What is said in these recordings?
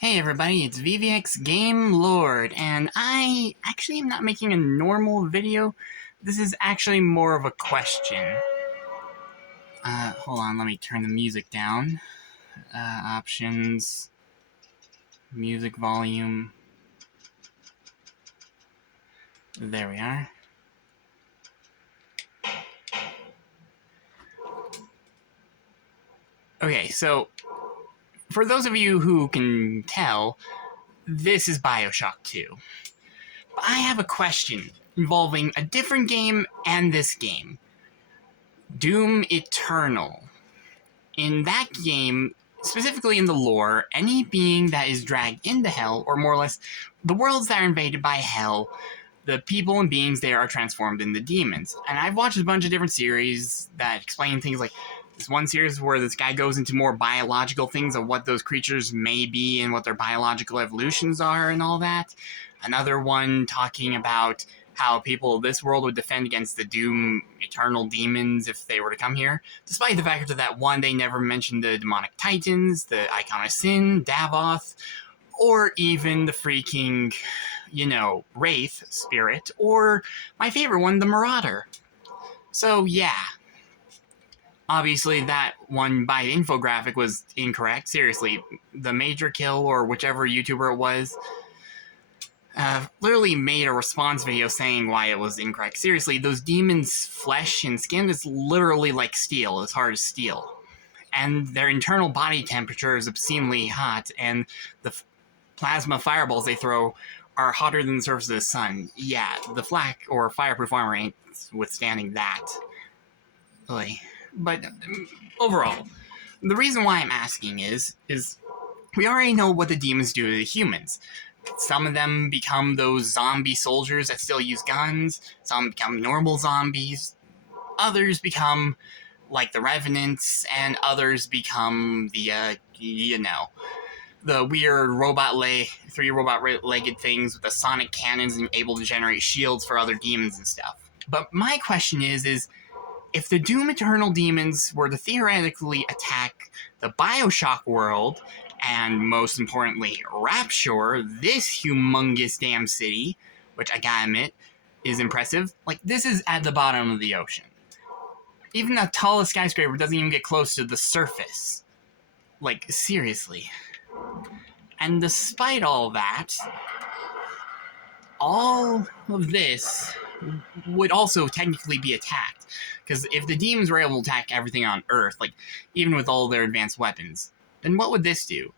Hey everybody, it's VVX Game Lord, and I actually am not making a normal video. This is actually more of a question. Hold on, let me turn the music down. Options, music volume. There we are. Okay, so for those of you who can tell, this is bioshock 2. But I have a question involving a different game and this game. Doom Eternal. In that game, specifically in the lore, any being that is dragged into hell, or more or less the worlds that are invaded by hell, the people and beings there are transformed into demons. And I've watched a bunch of different series that explain things like this one series where this guy goes into more biological things of what those creatures may be and what their biological evolutions are and all that. Another one talking about how people of this world would defend against the Doom Eternal demons if they were to come here. Despite the fact that one, they never mentioned the demonic titans, the Icon of Sin, Davoth, or even the freaking, Wraith spirit, or my favorite one, the Marauder. So, yeah. Obviously, that one by the infographic was incorrect. Seriously, the Major Kill, or whichever YouTuber it was, literally made a response video saying why it was incorrect. Seriously, those demons' flesh and skin is literally like steel. It's hard as steel. And their internal body temperature is obscenely hot, and the plasma fireballs they throw are hotter than the surface of the sun. Yeah, the flak or fireproof armor ain't withstanding that. Really. But overall, the reason why I'm asking is we already know what the demons do to the humans. Some of them become those zombie soldiers that still use guns. Some become normal zombies. Others become like the revenants, and others become the, the weird three robot-legged things with the sonic cannons and able to generate shields for other demons and stuff. But my question is if the Doom Eternal demons were to theoretically attack the Bioshock world, and most importantly, Rapture, this humongous damn city, which I gotta admit is impressive, like, this is at the bottom of the ocean. Even the tallest skyscraper doesn't even get close to the surface. Like, seriously. And despite all that, all of this would also technically be attacked. Because if the demons were able to attack everything on Earth, like, even with all their advanced weapons, then what would this do?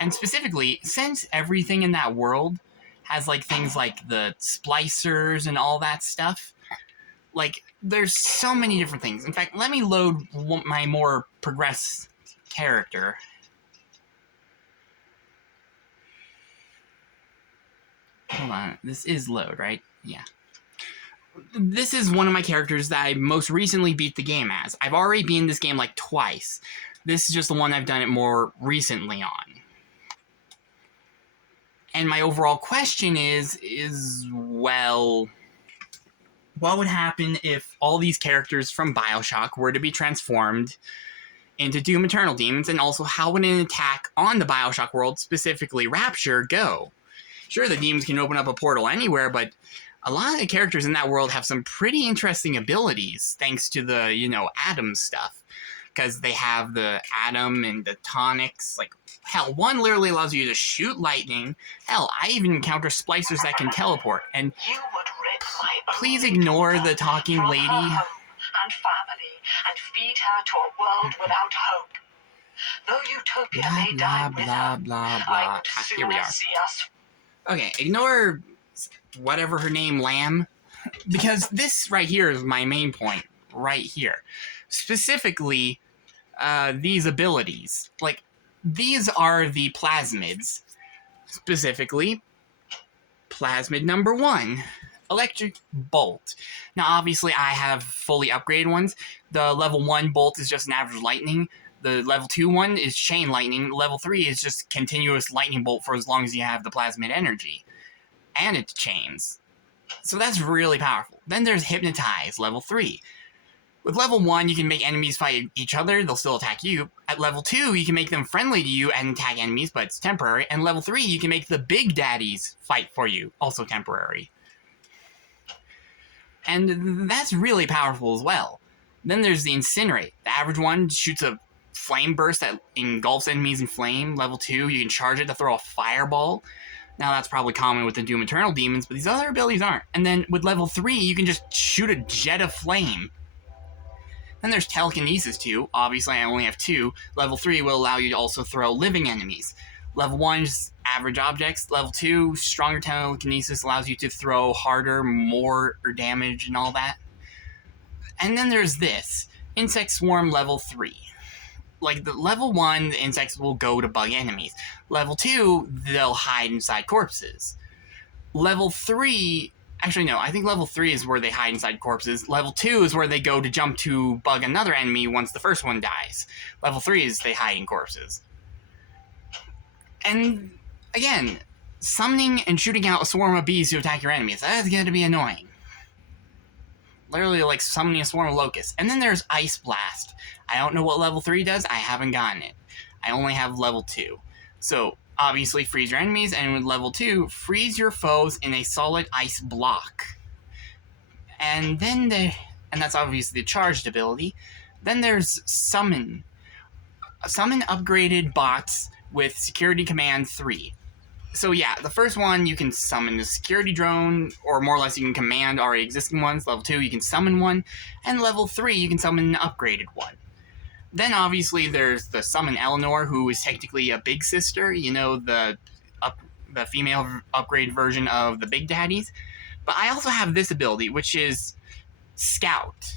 And specifically, since everything in that world has, like, things like the splicers and all that stuff, like, there's so many different things. In fact, let me load my more progressed character. Hold on, this is load, right? Yeah. This is one of my characters that I most recently beat the game as. I've already beaten this game like twice. This is just the one I've done it more recently on. And my overall question is, well, what would happen if all these characters from Bioshock were to be transformed into Doom Eternal demons, and also how would an attack on the Bioshock world, specifically Rapture, go? Sure, the demons can open up a portal anywhere, but a lot of the characters in that world have some pretty interesting abilities, thanks to the, Atom stuff. Because they have the Atom and the tonics, like, hell, one literally allows you to shoot lightning. Hell, I even encounter splicers that can teleport. And please ignore the talking lady. And family, and feed her to a world without hope. Though Utopia may die with her, I would sooner see us. Okay, ignore whatever her name, Lamb, because this right here is my main point, right here. Specifically, these abilities. Like, these are the plasmids. Specifically, plasmid number 1. Electric Bolt. Now, obviously, I have fully upgraded ones. The level 1 bolt is just an average lightning. The level 2 one is chain lightning. Level 3 is just continuous lightning bolt for as long as you have the plasmid energy. And it's chains. So that's really powerful. Then there's Hypnotize, level 3. With level 1, you can make enemies fight each other, they'll still attack you. At level 2, you can make them friendly to you and attack enemies, but it's temporary. And level 3, you can make the big daddies fight for you, also temporary. And that's really powerful as well. Then there's the Incinerate. The average one shoots a flame burst that engulfs enemies in flame. Level 2, you can charge it to throw a fireball. Now that's probably common with the Doom Eternal demons, but these other abilities aren't. And then with level 3, you can just shoot a jet of flame. Then there's Telekinesis 2. Obviously, I only have 2. Level 3 will allow you to also throw living enemies. Level 1 is average objects. Level 2, stronger Telekinesis allows you to throw harder, more damage and all that. And then there's this. Insect Swarm level 3. Like, the level 1, the insects will go to bug enemies. Level 2, they'll hide inside corpses. Level 3... Actually, no, I think level 3 is where they hide inside corpses. Level 2 is where they go to jump to bug another enemy once the first one dies. Level 3 is they hide in corpses. And, again, summoning and shooting out a swarm of bees to attack your enemies, that's going to be annoying. Literally like summoning a swarm of locusts. And then there's Ice Blast. I don't know what level 3 does, I haven't gotten it. I only have level 2. So, obviously freeze your enemies, and with level 2, freeze your foes in a solid ice block. And then and that's obviously the charged ability. Then there's Summon. Summon upgraded bots with Security Command 3. So yeah, the first one, you can summon the security drone, or more or less you can command already existing ones. Level 2, you can summon one. And level 3, you can summon an upgraded one. Then obviously there's the Summon Eleanor, who is technically a big sister, you know, the female upgrade version of the Big Daddies. But I also have this ability, which is Scout.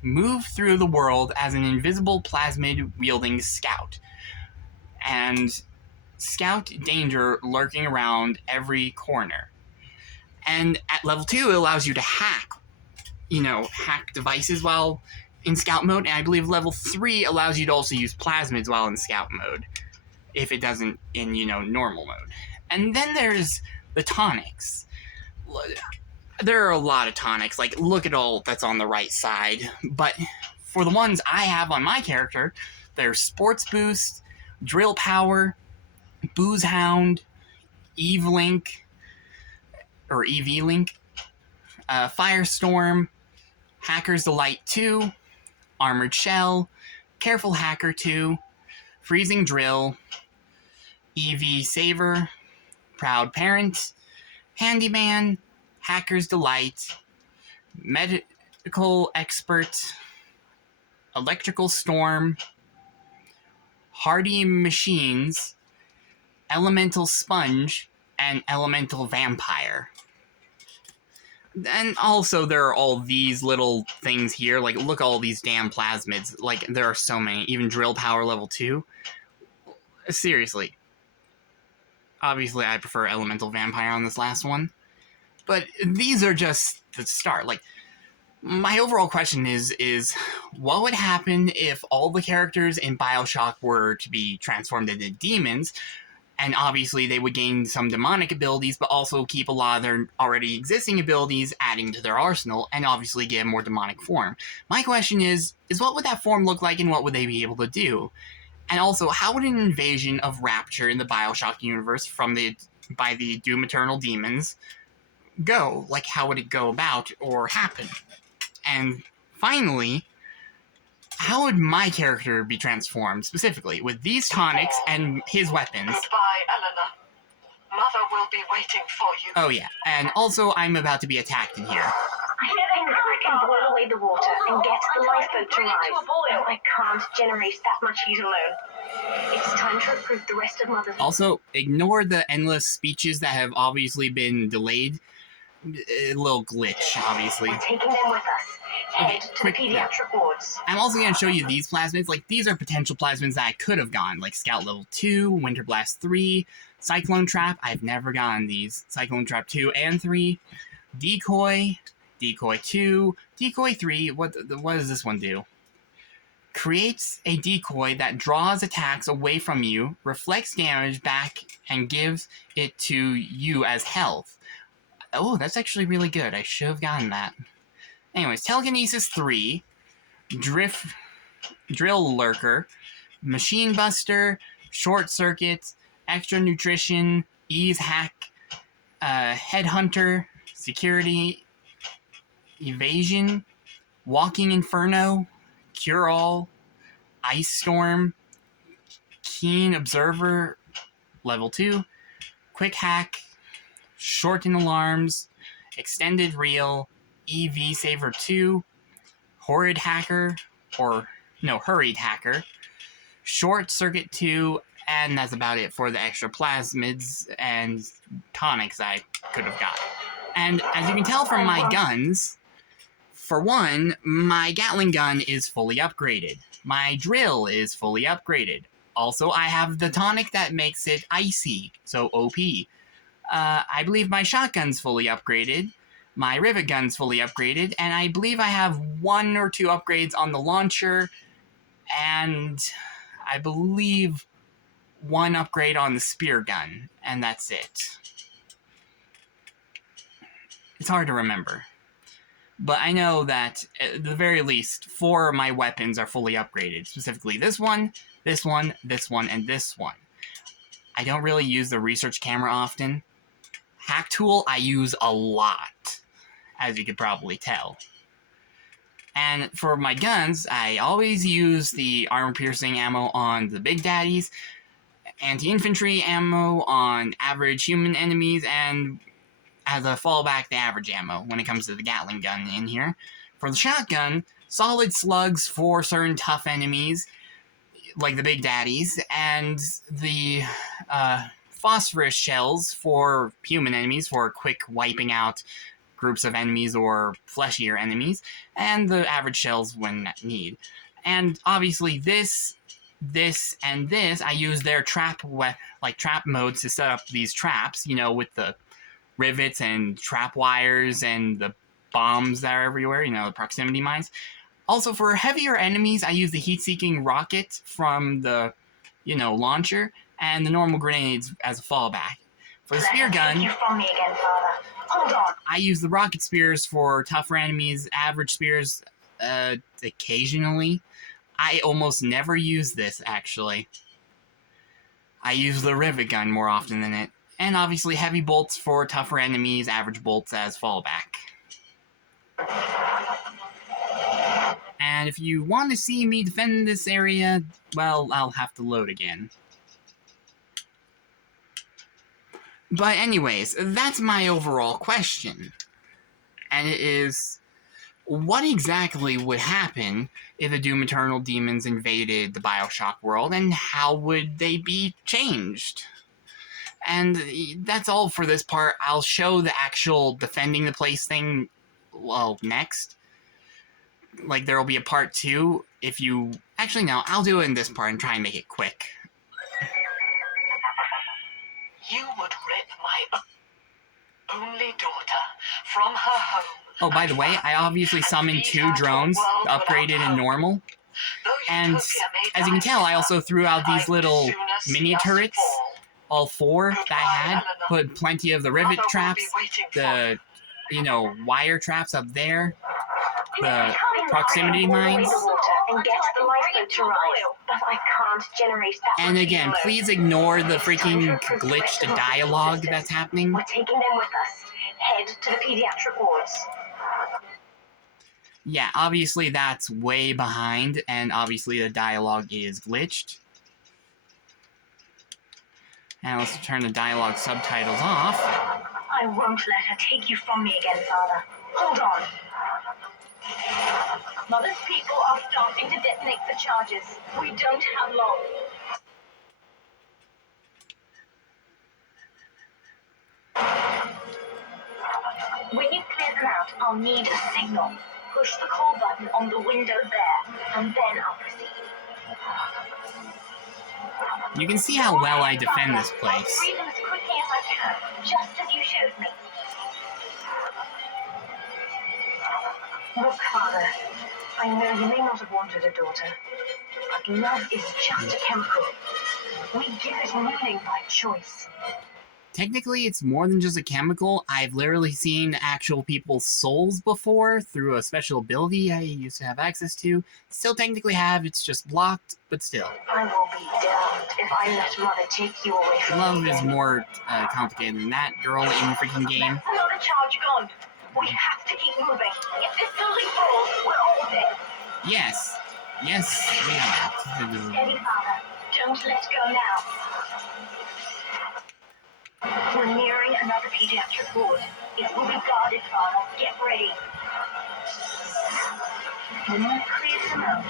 Move through the world as an invisible plasmid-wielding scout. And scout danger lurking around every corner. And at level 2, it allows you to hack devices while in scout mode, and I believe level 3 allows you to also use plasmids while in scout mode, if it doesn't in, normal mode. And then there's the tonics. There are a lot of tonics, like, look at all that's on the right side, but for the ones I have on my character, there's Sports Boost, Drill Power, Booze Hound, Eve-Link, or EV-Link, Firestorm, Hacker's Delight 2, Armored Shell, Careful Hacker 2, Freezing Drill, EV Saver, Proud Parent, Handyman, Hacker's Delight, Medical Expert, Electrical Storm, Hardy Machines, Elemental Sponge, and Elemental Vampire. And also there are all these little things here, like look at all these damn plasmids, like there are so many, even Drill Power level 2. Seriously. Obviously I prefer Elemental Vampire on this last one, but these are just the start. Like, my overall question is what would happen if all the characters in Bioshock were to be transformed into demons? And obviously they would gain some demonic abilities, but also keep a lot of their already existing abilities adding to their arsenal, and obviously get a more demonic form. My question is what would that form look like, and what would they be able to do? And also, how would an invasion of Rapture in the Bioshock universe by the Doom Eternal demons go? Like, how would it go about or happen? And finally, how would my character be transformed, specifically, with these tonics and his weapons? Goodbye, Eleanor. Mother will be waiting for you. Oh yeah, and also I'm about to be attacked in here. I think I can boil away the water and get the lifeboat to rise. No, I can't generate that much heat alone. It's time to recruit the rest of Mother's... Also, ignore the endless speeches that have obviously been delayed. A little glitch, obviously. We're taking them with us. Head to the pediatric wards. I'm also going to show you these plasmids. Like, these are potential plasmids that I could have gone. Like, Scout Level 2, Winter Blast 3, Cyclone Trap. I've never gotten these. Cyclone Trap 2 and 3. Decoy, Decoy 2, Decoy 3. What does this one do? Creates a decoy that draws attacks away from you, reflects damage back, and gives it to you as health. Oh, that's actually really good. I should have gotten that. Anyways, Telekinesis 3. drill lurker, machine buster, short circuit, extra nutrition, ease hack, headhunter, security, evasion, walking inferno, cure all, ice storm, keen observer, level 2, quick hack, shorten alarms, extended reel, EV saver 2, horrid hacker, hurried hacker, short circuit 2, and that's about it for the extra plasmids and tonics I could have got. And as you can tell from my guns, for one, my Gatling gun is fully upgraded. My drill is fully upgraded. Also, I have the tonic that makes it icy, so OP. I believe my shotgun's fully upgraded. My rivet gun's fully upgraded, and I believe I have 1 or 2 upgrades on the launcher, and I believe 1 upgrade on the spear gun, and that's it. It's hard to remember. But I know that, at the very least, 4 of my weapons are fully upgraded. Specifically this one, this one, this one, and this one. I don't really use the research camera often. Hack tool I use a lot, as you could probably tell. And for my guns, I always use the armor-piercing ammo on the big daddies, anti-infantry ammo on average human enemies, and as a fallback, the average ammo when it comes to the Gatling gun in here. For the shotgun, solid slugs for certain tough enemies, like the big daddies, and the phosphorus shells for human enemies for quick wiping out groups of enemies or fleshier enemies, and the average shells when need. And obviously this, and this, I use their trap modes to set up these traps, with the rivets and trap wires and the bombs that are everywhere, the proximity mines. Also, for heavier enemies, I use the heat-seeking rocket from the, launcher, and the normal grenades as a fallback. For the spear gun, You from me again, Father. Hold on. I use the rocket spears for tougher enemies, average spears, occasionally. I almost never use this, actually. I use the rivet gun more often than it. And obviously heavy bolts for tougher enemies, average bolts as fallback. And if you want to see me defend this area, well, I'll have to load again. But anyways, that's my overall question. And it is, what exactly would happen if the Doom Eternal demons invaded the Bioshock world, and how would they be changed? And that's all for this part. I'll show the actual defending the place thing, next. Like, there will be a part 2 if you... Actually, no, I'll do it in this part and try and make it quick. You would rip my only daughter from her home. Oh, by the way, I obviously summoned 2 drones, upgraded and normal. And as you can tell, I also threw out these little mini turrets. All 4 that I had, put plenty of the rivet traps, the, wire traps up there, the proximity mines. And again, please ignore the freaking glitched dialogue that's happening. We're taking them with us. Head to the pediatric wards. Yeah, obviously that's way behind, and obviously the dialogue is glitched. And let's turn the dialogue subtitles off. I won't let her take you from me again, Father. Hold on. Mother's people are starting to detonate the charges. We don't have long. When you clear them out, I'll need a signal. Push the call button on the window there, and then I'll proceed. You can see how well I defend this I'll place. free them as quickly as I can, just as you showed me. Look, Father, I know you may not have wanted a daughter, but love is just a chemical. We give it meaning by choice. technically, it's more than just a chemical. I've literally seen actual people's souls before through a special ability I used to have access to. Still technically have, it's just blocked, but still. I will be damned if I let Mother take you away from Love me. is more complicated than that, girl, in the freaking game. That's another charge gone. We have to keep moving. If this building falls, we're all dead. Yes. Yes, we are. Steady, Father. Don't let go now. We're nearing another pediatric ward. It will be guarded, Father. Get ready. When that clears them out,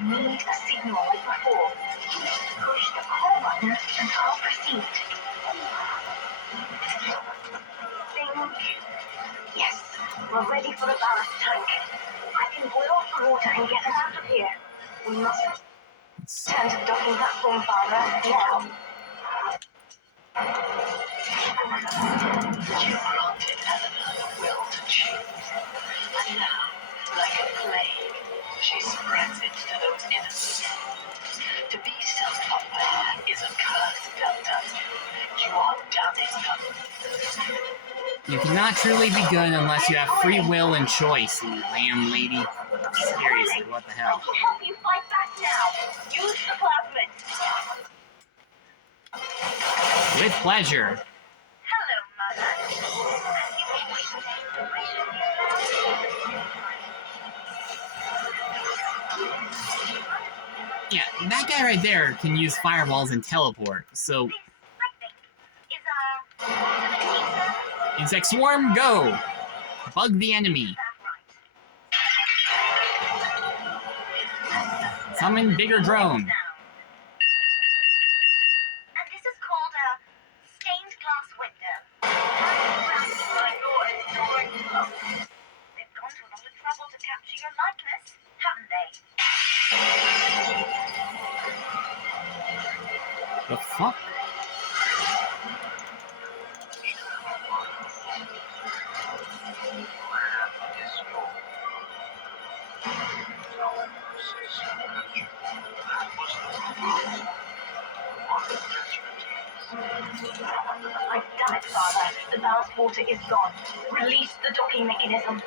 we'll need a signal like before. Push the call button and I'll proceed. Think. Yes, we're ready for the ballast tank. I can boil off the water and get us out of here. We must turn to the docking platform, Father, now. You granted Eleanor the will to choose. And now, like a plague, she spreads it to those innocents. To be self-aware is a curse, Delta. You are damning them. You cannot truly be good unless you have free will and choice, you lamb lady. Seriously, what the I hell? can help you fight back now. Use the plasmid. With pleasure. Hello, Mother. Yeah, that guy right there can use fireballs and teleport, so... Insect swarm, go! Bug the enemy. Summon bigger drone. And this is called a stained glass window. My lord, it's going slow. They've gone to a lot of trouble to capture your likeness, haven't they? The fuck? I've done it, Father. The ballast water is gone. Release the docking mechanism.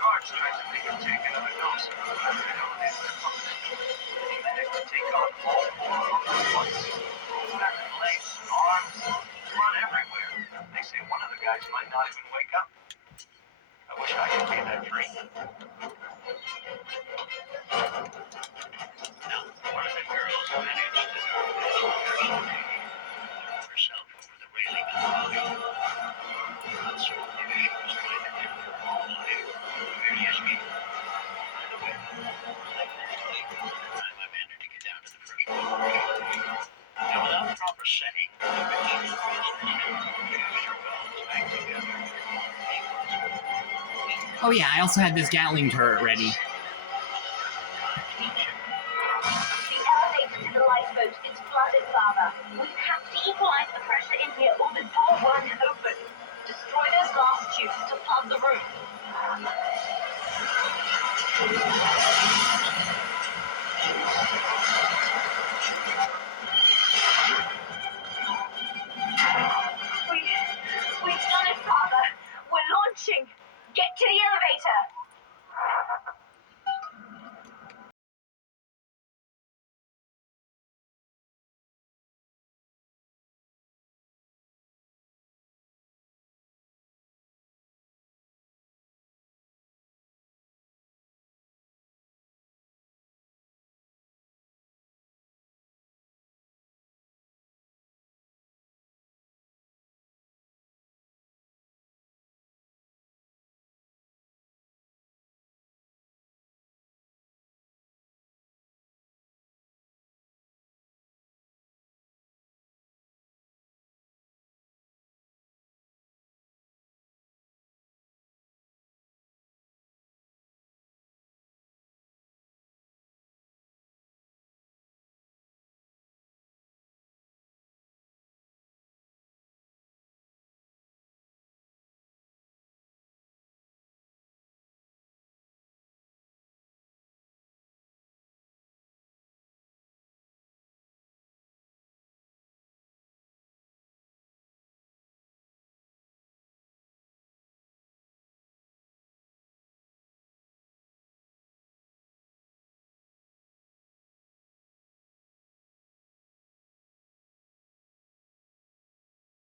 Guards tried to make him take another dose. I don't know if they're pumping. Medic to take on all four at once. Back legs, arms, blood everywhere. They say one of the guys might not even wake up. I wish I could be that free. Now, one of the girls managed to herself over the railing of the building. Not certain if she was trying to get her all life. Very esky. By the way, like that time I managed to get down to the first floor. Now, without proper setting, the bitch fused her bones back together. Oh yeah, I also had this Gatling turret ready. The elevator to the lifeboat is flooded, Father. We have to equalize the pressure in here or the door won't open. Destroy those glass tubes to flood the room.